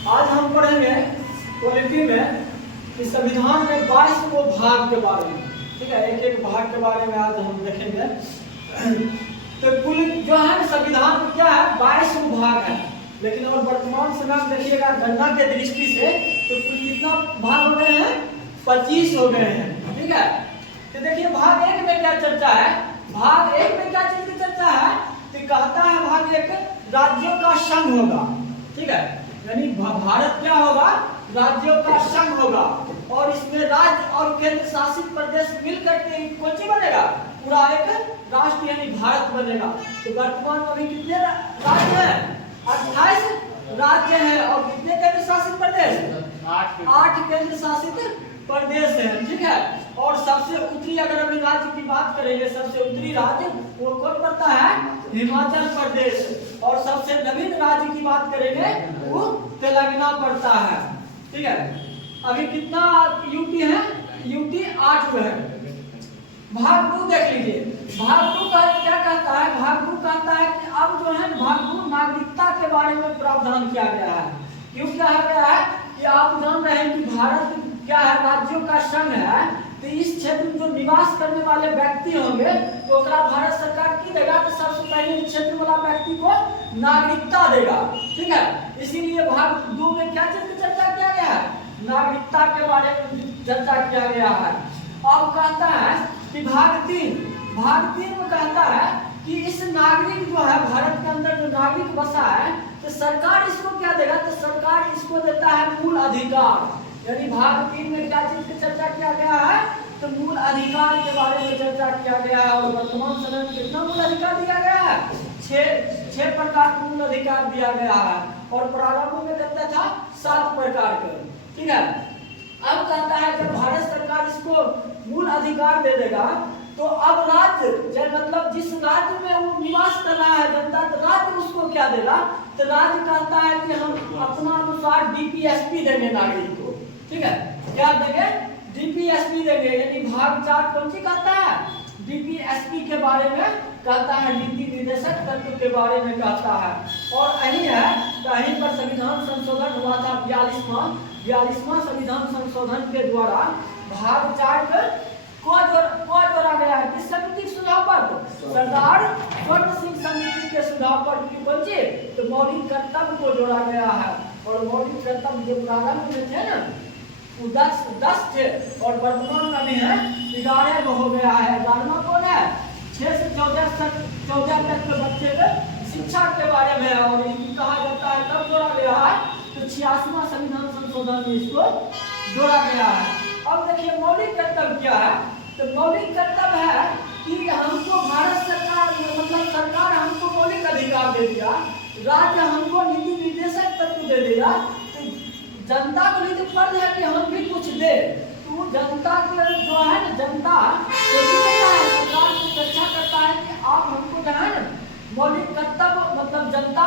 आज हम पढ़ेंगे पॉलिटी में कि संविधान में 22 को भाग के बारे में। ठीक है, एक एक भाग के बारे में आज हम देखेंगे। तो कुल जो है संविधान में क्या है 22 भाग है, लेकिन और वर्तमान समय में देखिएगा गणना के दृष्टि से तो कुल कितना भाग हो गए हैं, 25 हो गए हैं। ठीक है, तो देखिए भाग एक में क्या चर्चा है, भाग एक में क्या चीज की चर्चा है, तो कहता है भाग एक राज्यों का संघ होगा। ठीक है, यानी भारत क्या होगा, राज्यों का संघ होगा, और इसमें राज्य और केंद्र शासित प्रदेश मिलकर के कौन सी बनेगा, पूरा एक राष्ट्र यानी भारत बनेगा। तो वर्तमान में अभी कितने राज्य हैं, 28 राज्य हैं, और कितने केंद्र शासित प्रदेश, 8 केंद्र शासित प्रदेश है। ठीक है, और सबसे उत्तरी अगर अभी राज्य की बात करेंगे, सबसे उत्तरी राज्य वो कौन पड़ता है, हिमाचल प्रदेश, और सबसे नवीन राज्य की बात करेंगे वो तेलंगाना पड़ता है। ठीक है, अभी कितना यूटी है, यूटी 8 है। भाग 2 देख लीजिए, भाग 2 का क्या कहता है, भाग 2 कहता है कि अब जो है भाग 2 नागरिकता के बारे में प्रावधान किया गया है। क्यों कहा गया है कि आप जान रहे हैं कि भारत क्या है, राज्यों का संघ है, तो इस क्षेत्र में जो निवास करने वाले व्यक्ति होंगे तो ओकरा भारत सरकार की देगा, तो सबसे पहले इस क्षेत्र वाला व्यक्ति को नागरिकता देगा। ठीक है, इसीलिए भाग 2 में क्या चीज की चर्चा किया गया है, नागरिकता के बारे में चर्चा किया गया है। अब कहता है कि भाग 3 में कहता है कि इस नागरिक जो है भारत के अंदर जो नागरिक बसा है, तो सरकार इसको क्या देगा, तो सरकार इसको देता है मूल अधिकार। यानी भाग 3 में क्या चीज की चर्चा किया गया है, तो मूल अधिकार के बारे में चर्चा किया गया है। और वर्तमान समय में कितना मूल अधिकार दिया गया है, 6 प्रकार का मूल अधिकार दिया गया है, और प्रारंभ में कहता था 7 प्रकार का। ठीक है, अब कहता है जब भारत सरकार इसको मूल अधिकार दे देगा, तो अब राज्य मतलब जिस राज्य में वो निवास कर रहा है जनता, तो राज्य उसको क्या देगा, तो राज्य कहता है कि हम अपना अनुसार डीपीएसपी देंगे नागरिक को। ठीक है, क्या देंगे, डीपीएसपी देंगे। यानी भाग 4 कौन सी कहता है, डीपीएसपी के बारे में कहता है, नीति निर्देशक तत्व के बारे में कहता है। और यही है, तो यहीं पर संविधान संशोधन हुआ था 42वां संविधान संशोधन के द्वारा भाग 4 को जोड़ा गया है। किस समिति के सुझाव पर, सरदार स्वर्ण सिंह समिति के सुझाव पर की पहुंचे, तो मौलिक कर्तव्य को जोड़ा गया है। और मौलिक कर्तव्य जो प्रारंभ में थे ना वो 10 थे, और वर्तमान में भी है 11 में हो गया है। 11वां कौन है, 6 से 14 तक के बच्चे के शिक्षा के बारे में है, और इनको कहा जाता है कब जोड़ा गया है, तो 86वां संविधान संशोधन में इसको जोड़ा गया है। अब देखिए मौलिक कर्तव्य क्या है, तो मौलिक कर्तव्य है कि हमको भारत सरकार मतलब सरकार हमको मौलिक अधिकार दे दिया, राज्य हमको नीति निर्देशक तत्व दे दिया, तो जनता को भी फर्ज है कि हम भी कुछ दे। तो जनता के जो है ना, जनता सरकार को चर्चा करता है कि आप हमको जो है ना मौलिक कर्तव्य मतलब जनता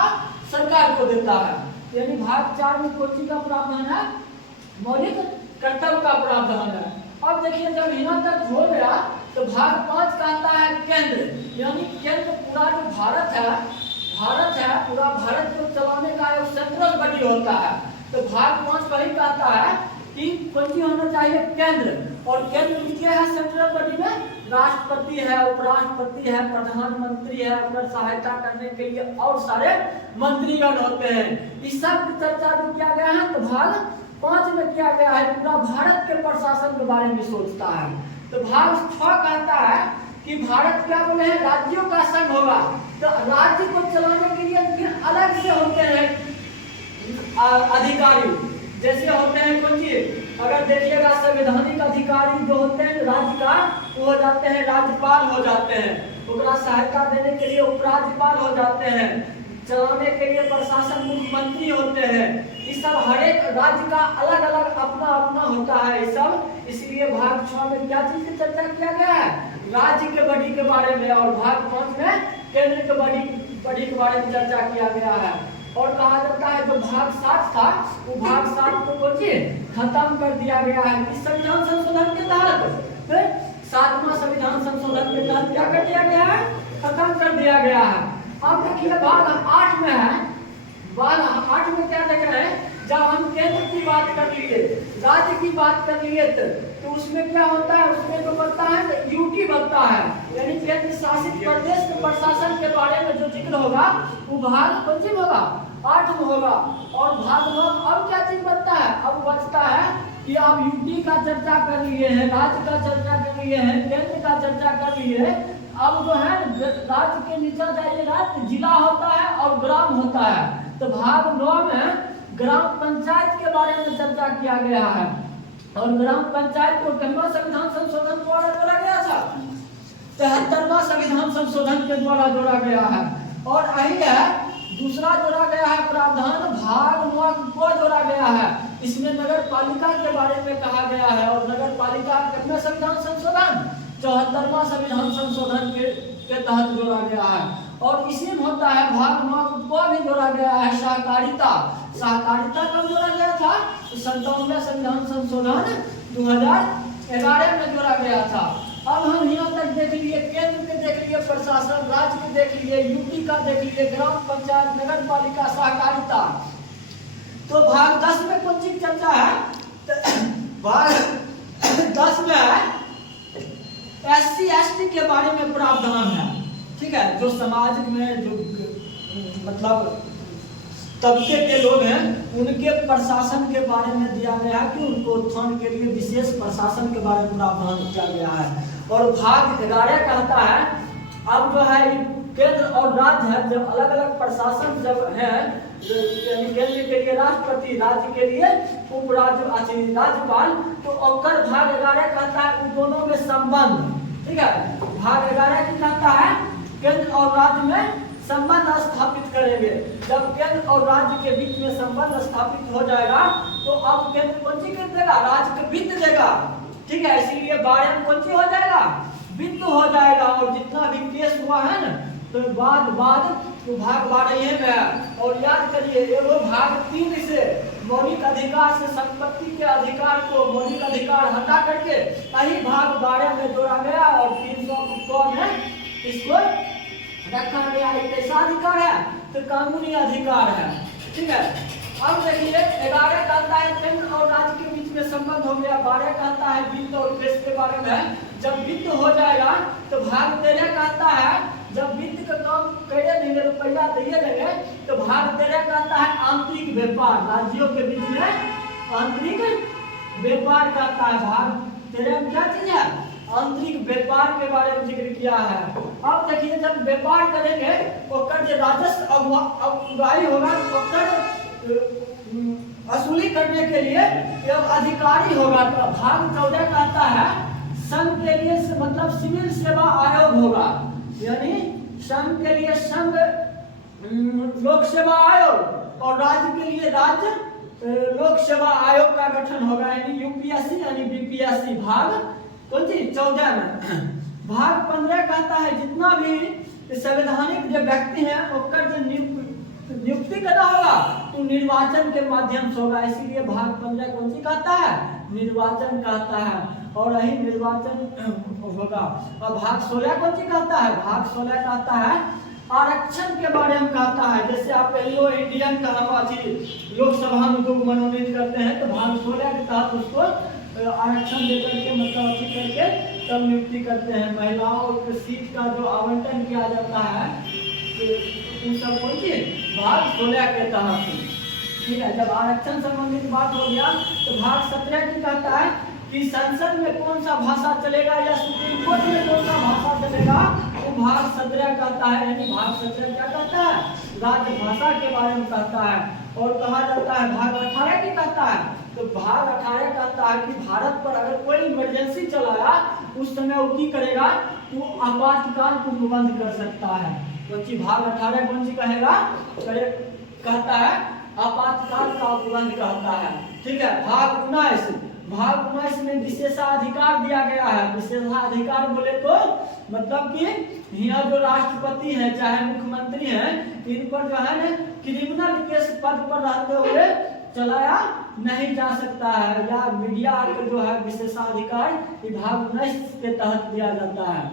सरकार को देता है। यानी भाग 4 में कौन सी का प्रावधान है, मौलिक कर्तव्य का प्रावधान है। अब देखिए जब यहाँ तक हो गया, तो भाग 5 कहता है केंद्र, यानी केंद्र पूरा जो भारत है पूरा भारत को चलाने का एक सेंट्रल बॉडी होता है। तो भाग 5 वही कहता है कि कौन सी होना चाहिए, केंद्र। और केंद्र क्या है सेंट्रल बॉडी में, राष्ट्रपति है, उपराष्ट्रपति है, प्रधानमंत्री है, उनकी सहायता करने के लिए और सारे मंत्रीगण होते हैं। इस सब की चर्चा जो किया गया है, तो भाग 5 में किया गया है, पूरा भारत के प्रशासन के बारे में सोचता है। तो भाग 6 कहता है कि भारत क्या बोले हैं, राज्यों का संघ होगा, तो राज्य को चलाने के लिए फिर अलग से होते हैं अधिकारी, जैसे होते हैं कौन सी, अगर देखिएगा संवैधानिक अधिकारी जो होते हैं राज्य का, वो हो जाते हैं राज्यपाल हो जाते हैं, उनका सहायता देने के लिए उपराज्यपाल हो जाते हैं, चलाने के लिए प्रशासन मुख्यमंत्री होते हैं। इस सब हर एक राज्य का अलग अलग अपना अपना होता है ये सब। इसलिए भाग 6 में क्या चीज की चर्चा किया गया है, राज्य के बॉडी के बारे में, और भाग 5 में केंद्र के बॉडी के बारे में चर्चा किया गया है। और कहा जाता है जो भाग 7 था, वो भाग 7 को खत्म कर दिया गया है। इस संविधान संशोधन के तहत 7वां संविधान संशोधन के तहत क्या कर दिया गया है, खत्म कर दिया गया है। अब देखिए भाग 8 में है, भाग 8 में क्या देख रहे हैं, जब बात कर लिए, राज्य की बात कर लिए तो उसमें क्या होता है, उसमें जो बनता है यूटी बनता है, यानी केंद्र शासित प्रदेश के प्रशासन के बारे में जो जिक्र होगा वो भाग कौन सी होगा, 8 में होगा। और भाग 9 अब क्या चीज बनता है, अब बचता है कि आप यूटी का चर्चा कर लिए हैं, राज्य का चर्चा कर लिए हैं, केंद्र का चर्चा कर लिए हैं। अब जो है राज्य के नीचे जाइएगा तो जिला होता है और ग्राम होता है। तो भाग 9 में ग्राम पंचायत के बारे में चर्चा किया गया है और ग्राम पंचायत को कितना संविधान संशोधन द्वारा जोड़ा गया था, 73वां संविधान संशोधन के द्वारा जोड़ा गया है। और यही है दूसरा जोड़ा गया है प्रावधान भाग 9 को जोड़ा गया है, इसमें नगर पालिका के बारे में कहा गया है और नगर पालिका कितना संविधान संशोधन, 74वां संविधान संशोधन के तहत जोड़ा गया है। और इसी में होता है भाग 9 को भी जोड़ा गया है सहकारिता, सहकारिता कब जोड़ा गया था, 97वें संविधान संशोधन 2011 में जोड़ा गया था। अब हम यहाँ तक देख लिए, केंद्र के देख लिए, प्रशासन राज्य के देख लिए, यूटी का देख लिए, ग्राम पंचायत, नगर पालिका, सहकारिता। तो भाग 10 में कौन सी चर्चा है, भाग 10 में SC ST के बारे में प्रावधान है, ठीक है, जो समाज में जो मतलब तबके के लोग हैं उनके प्रशासन के बारे में दिया गया है कि उनको उत्थान के लिए विशेष प्रशासन के बारे में प्रावधान किया गया है। और भाग 11 कहता है अब जो है केंद्र और राज्य है, जब अलग अलग प्रशासन जब है, यानी केंद्र के लिए राष्ट्रपति, राज्य के लिए राज्यपाल, तो अक्कर भाग 11 कहता है उन दोनों में संबंध, ठीक है। भाग 11 की कहता है केंद्र और राज्य में संबंध स्थापित करेंगे। जब केंद्र और राज्य के बीच में संबंध स्थापित हो जाएगा तो अब केंद्र कौन सी देगा, राज्य को वित्त देगा, ठीक है। इसीलिए 12 में कौन सी हो जाएगा, वित्त हो जाएगा। और जितना भी केस हुआ है ना तो बाद तो भाग 12 में है। और याद करिए एगो भाग 3 से मौलिक अधिकार से संपत्ति के अधिकार को मौलिक अधिकार हटा करके कहीं भाग 12 में जोड़ा गया और 300 में इसको रखा गया। कैसा अधिकार है, तो कानूनी अधिकार है, ठीक है। अब देखिए 11 कहता है केंद्र और राज्य के बीच में संबंध हो गया, 12 कहता है वित्त और केस के बारे में। जब वित्त हो जाएगा तो भाग 13 कहता है जब वित्त का काम करे देंगे, रुपया दिए देंगे, तो भाग 13 कहता है आंतरिक व्यापार, राज्यों के बीच में आंतरिक व्यापार कहता है। भाग 13 में क्या चीज है, आंतरिक व्यापार के बारे में जिक्र किया है। अब देखिए जब व्यापार करेंगे ओकर जो राजस्व उगाही होगा, ओकर वसूली करने के लिए जब अधिकारी होगा, तो भाग 14 कहता है संघ के लिए मतलब सिविल सेवा आयोग होगा, यानी संघ के लिए संघ लोक सेवा आयोग और राज्य के लिए राज्य लोक सेवा आयोग का गठन होगा, यानी यूपीएससी यानी बीपीएससी। भाग कौन सी 14 में। भाग 15 कहता है जितना भी संवैधानिक जो व्यक्ति है ओकर जो नियुक्ति करना होगा तो निर्वाचन के माध्यम से होगा, इसीलिए भाग 15 कौन सी कहता है, निर्वाचन कहता है। और यही निर्वाचन होगा। और भाग 16 कौन सी कहता है, भाग 16 कहता है आरक्षण के बारे में कहता है। जैसे आप एंग्लो इंडियन का हम लोकसभा में लोग मनोनीत करते हैं तो भाग 16 के तहत उसको आरक्षण देकर के मतलब अच्छी करके तब नियुक्ति करते हैं। महिलाओं की सीट का जो आवंटन किया जाता है तो इन सब कौन सी भाग 16 के तहत, ठीक है। जब आरक्षण संबंधित बात हो गया तो भाग 17 की कहता है कि संसद में कौन सा भाषा चलेगा या सुप्रीम कोर्ट में कौन सा भाषा चलेगा, वो भाग 17 कहता है। यानी भाग 17 क्या कहता है, राजभाषा के बारे में कहता है। और कहा जाता है भाग 18 की कहता है, तो भाग 18 कहता है कि भारत पर अगर कोई इमरजेंसी चलाया उस समय वो की करेगा, तो आपातकाल को बंद कर सकता है। तो भाग 18 कौन सी कहेगा, कहता है आपातकाल का उपबंध कहता है, ठीक है। भाग 19 में विशेषाधिकार दिया गया है। विशेषाधिकार बोले तो मतलब कि यहाँ जो राष्ट्रपति हैं चाहे मुख्यमंत्री हैं इन पर जो है ना क्रिमिनल केस पद पर रहते हुए चलाया नहीं जा सकता है, या मीडिया का जो है विशेषाधिकार भाग 19 के तहत दिया जाता है।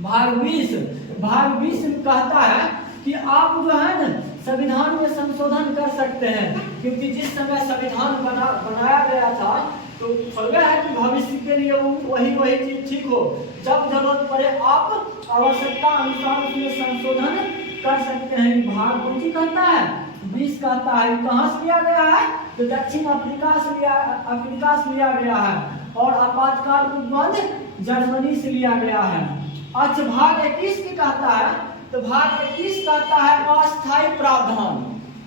भाग 20 में कहता है कि आप जो है ना संविधान में संशोधन कर सकते हैं, क्योंकि जिस समय संविधान बनाया गया था तो थोड़ा है कि भविष्य के लिए वही चीज ठीक हो। जब जरूरत पड़े आप आवश्यकता अनुसार उसमें संशोधन कर सकते हैं। भाग कौन कहता है 20 कहता है। कहाँ से लिया गया है तो दक्षिण अफ्रीका से लिया गया है और आपातकाल उपबंध जर्मनी से लिया गया है। अच्छा भाग 21 की कहता है तो भाग 21 कहता है अस्थायी प्रावधान।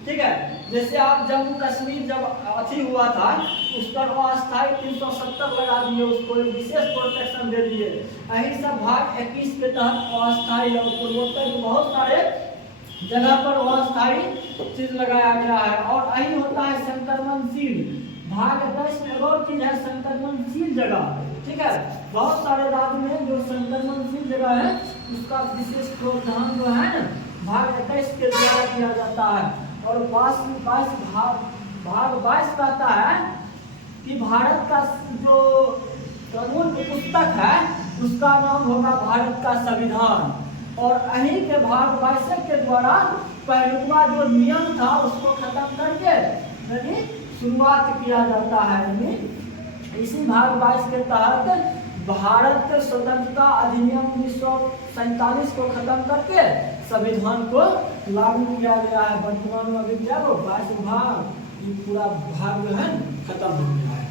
ठीक है, जैसे आप जम्मू कश्मीर जब अथी हुआ था उस पर अस्थायी 370 लगा दिए, उसको विशेष प्रोटेक्शन दे दिए। यही सब भाग 21 के तहत अस्थायी और पूर्वोत्तर में बहुत सारे जगह पर अस्थायी चीज लगाया गया है। और यही होता है संक्रमणशील। भाग 10 में और चीज है संक्रमणशील जगह। ठीक है, बहुत सारे राज्य में जो संक्रमणशील जगह है उसका विशेष प्रावधान जो है ना भाग 21 के द्वारा किया जाता है। और भाग 22 कहता है कि भारत का जो कानून पुस्तक है उसका नाम होगा भारत का संविधान। और यही के भाग 22 के द्वारा पहलुआ जो नियम था उसको खत्म करके यानी शुरुआत किया जाता है। यानी इसी भाग 22 के तहत भारत स्वतंत्रता अधिनियम 1947 को खत्म करके संविधान को लागू किया गया है। वर्तमान में अभी क्या 22 भाग ये पूरा भाग जो है खत्म हो गया है।